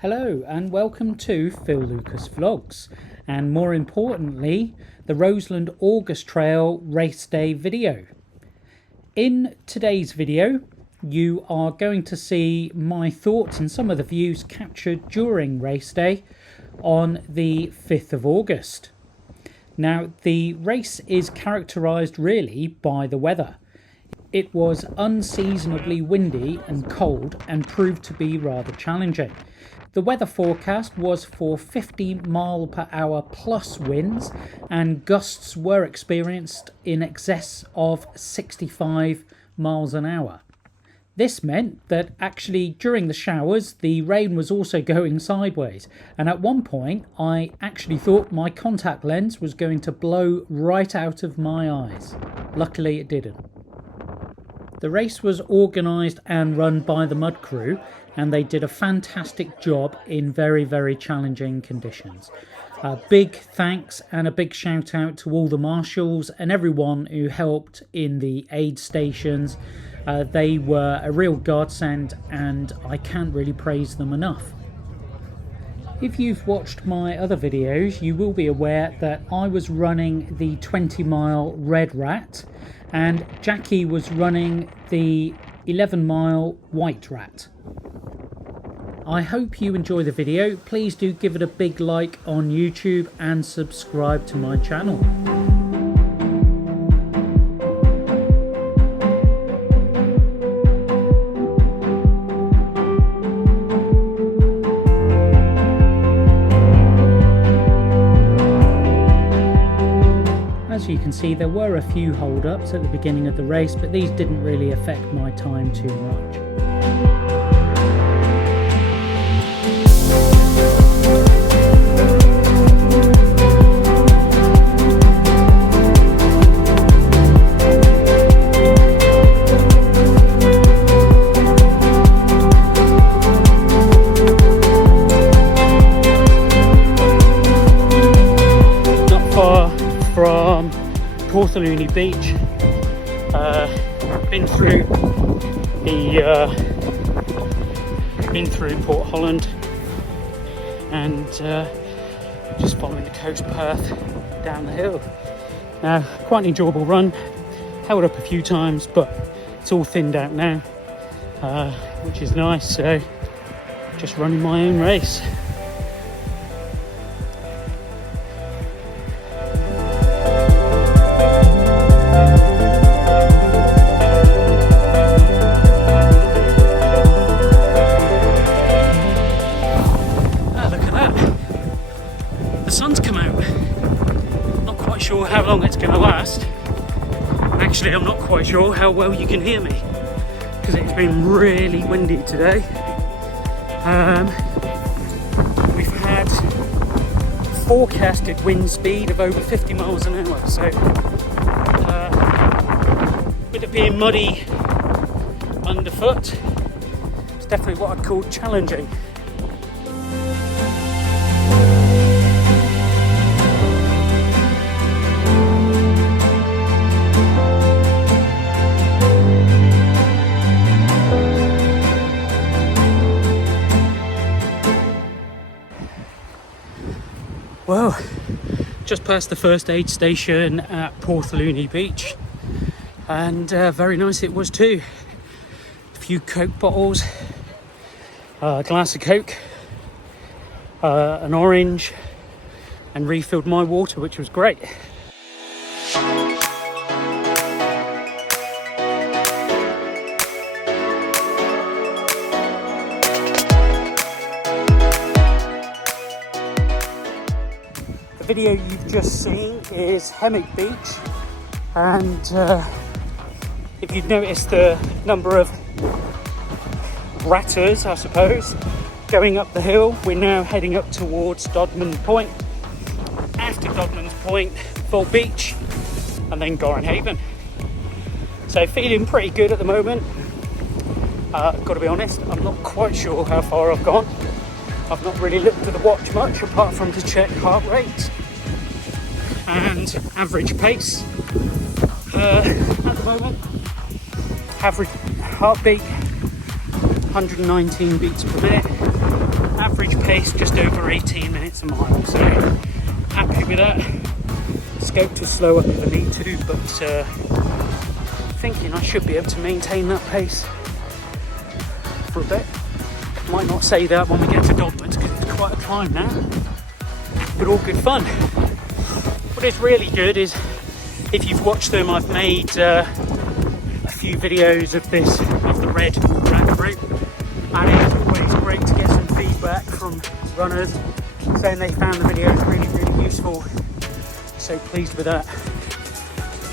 Hello and welcome to Phil Lucas Vlogs, and more importantly the Roseland August Trail race day video. In today's video you are going to see my thoughts and some of the views captured during race day on the 5th of August. Now the race is characterised really by the weather. It was unseasonably windy and cold and proved to be rather challenging. The weather forecast was for 50-mile-per-hour plus winds, and gusts were experienced in excess of 65 miles an hour. This meant that actually during the showers the rain was also going sideways, and at one point I actually thought my contact lens was going to blow right out of my eyes. Luckily it didn't. The race was organised and run by the MudCrew, and they did a fantastic job in very, very challenging conditions. Big thanks and a big shout out to all the marshals and everyone who helped in the aid stations. They were a real godsend and I can't really praise them enough. If you've watched my other videos, you will be aware that I was running the 20-mile Red Rat and Jackie was running the 11-mile White Rat. I hope you enjoy the video. Please do give it a big like on YouTube and subscribe to my channel. As you can see, there were a few hold-ups at the beginning of the race, but these didn't really affect my time too much. From Portloe Beach, been through Port Holland, and just following the coast path down the hill. Now, quite an enjoyable run. Held up a few times, but it's all thinned out now, which is nice. So, just running my own race. The sun's come out. Not quite sure how long it's going to last. Actually, I'm not quite sure how well you can hear me because it's been really windy today. We've had forecasted wind speed of over 50 miles an hour, so with it being muddy underfoot, it's definitely what I'd call challenging. Well, just past the first aid station at Portloe Beach, and very nice it was too. A few Coke bottles, a glass of Coke, an orange, and refilled my water, which was great. The video you've just seen is Hammock Beach, and if you've noticed the number of ratters, I suppose, going up the hill, we're now heading up towards Dodman Point. After Dodman's Point, Full Beach, and then Gorran Haven. So feeling pretty good at the moment. Got to be honest, I'm not quite sure how far I've gone. I've not really looked at the watch much apart from to check heart rate and average pace. At the moment, average heartbeat 119 beats per minute, average pace just over 18 minutes a mile, so happy with that. Scope to slow up if I need to, but thinking I should be able to maintain that pace for a bit. Might not say that when we get to Dodmans because it's quite a climb now, but all good fun. What is really good is, if you've watched them, I've made a few videos of the red rank route, and it's always great to get some feedback from runners saying they found the videos really useful. So pleased with that.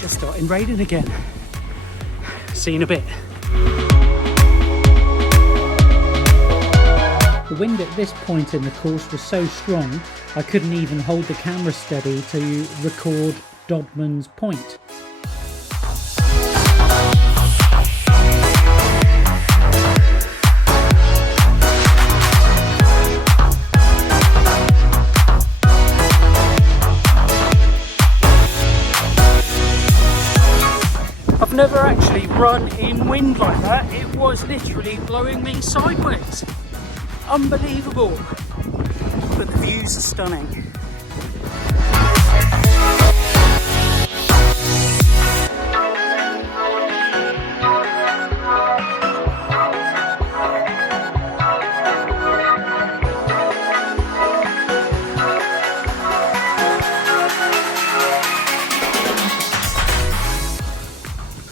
Just starting raining again. See you in a bit. The wind at this point in the course was so strong I couldn't even hold the camera steady to record Dodman's Point. I've never actually run in wind like that. It was literally blowing me sideways. Unbelievable. But the views are stunning.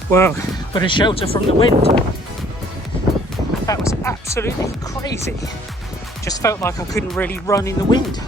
Well, got a shelter from the wind. That was absolutely crazy. Just felt like I couldn't really run in the wind.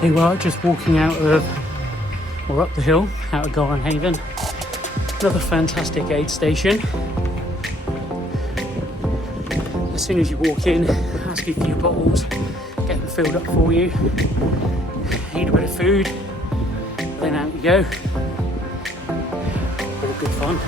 Here we are, just walking out of, or up the hill, out of Gorran Haven. Another fantastic aid station. As soon as you walk in, ask you a few bottles, get them filled up for you, eat a bit of food, then out you go. All good fun.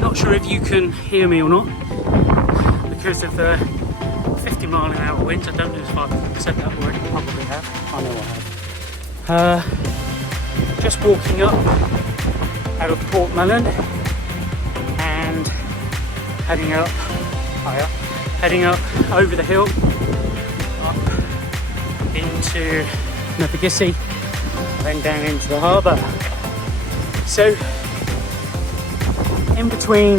Not sure if you can hear me or not because of the 50-mile-an-hour wind. I don't know if I've said that word. Probably have. I know I have. Just walking up out of Portloe and heading up higher, heading up over the hill up into Navigisi, then down into the harbour. So in between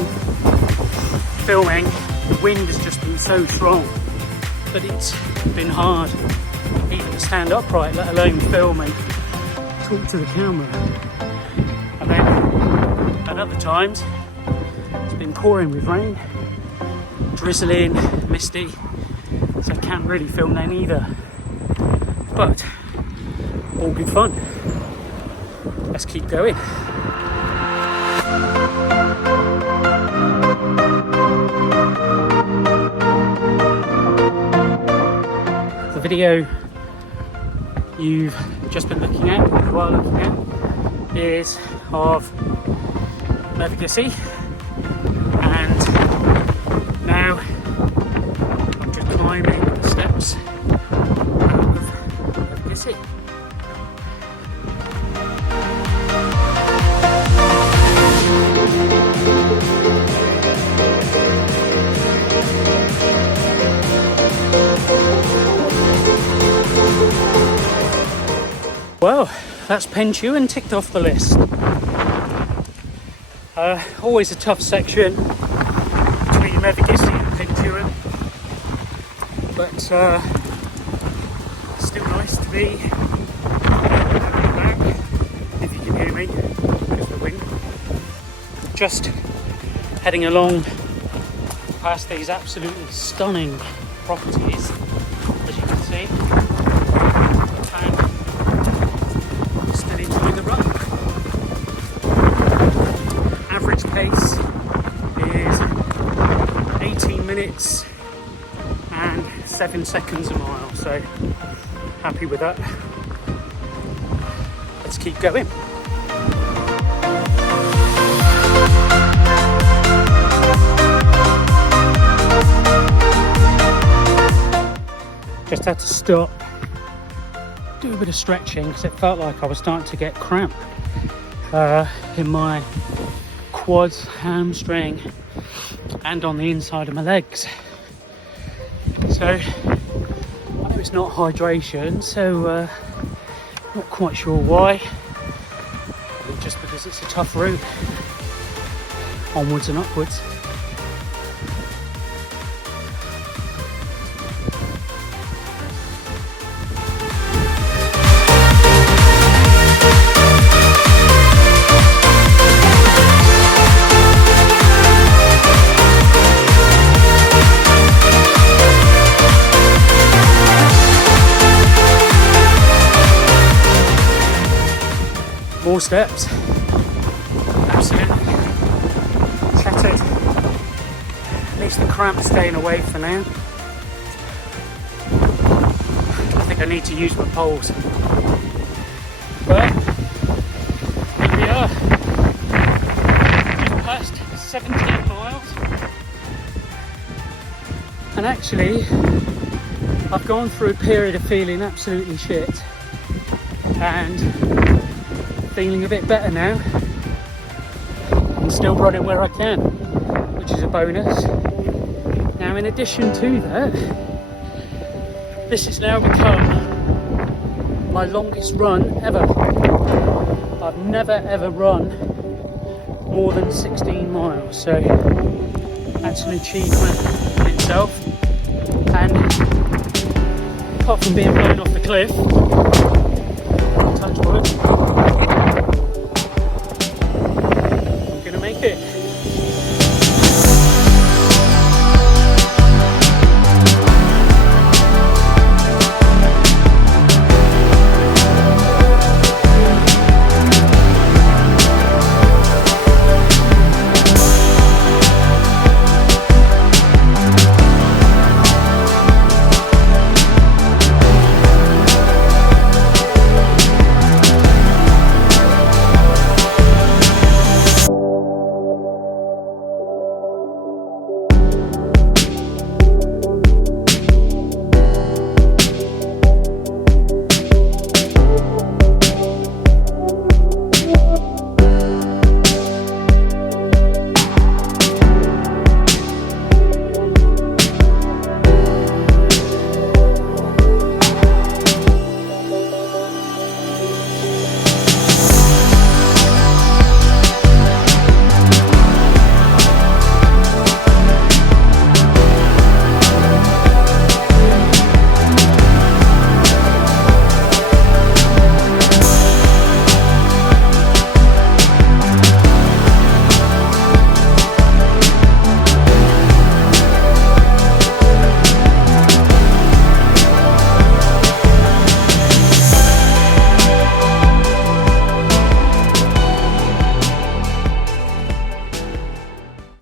filming, the wind has just been so strong that it's been hard even to stand upright, let alone film and talk to the camera. And then at other times it's been pouring with rain, drizzling, misty, so I can't really film then either. But all good fun. Let's keep going. video you've just been looking at, or you are looking at, is of Mervigissey, and now I'm just climbing the steps of Mervigissey. Well, that's Pentuan ticked off the list. Always a tough section between Mervigissey and Pentuan, but still nice to be back, if you can hear me, because of the wind. Just heading along past these absolutely stunning properties, as you can see. Average pace is 18 minutes and 7 seconds a mile, so happy with that. Let's keep going. Just had to stop, do a bit of stretching because it felt like I was starting to get cramp in my quads, hamstring, and on the inside of my legs. So I know it's not hydration, so not quite sure why. Probably just because it's a tough route, onwards and upwards. More steps, absolutely shattered. At least the cramp's staying away for now. I think I need to use my poles. But here we are, just past 17 miles, and actually I've gone through a period of feeling absolutely shit, and feeling a bit better now. I'm still running where I can, which is a bonus. Now, in addition to that, this has now become my longest run ever. I've never ever run more than 16 miles, so that's an achievement in itself. And apart from being blown off the cliff, touch wood, I'm gonna make it.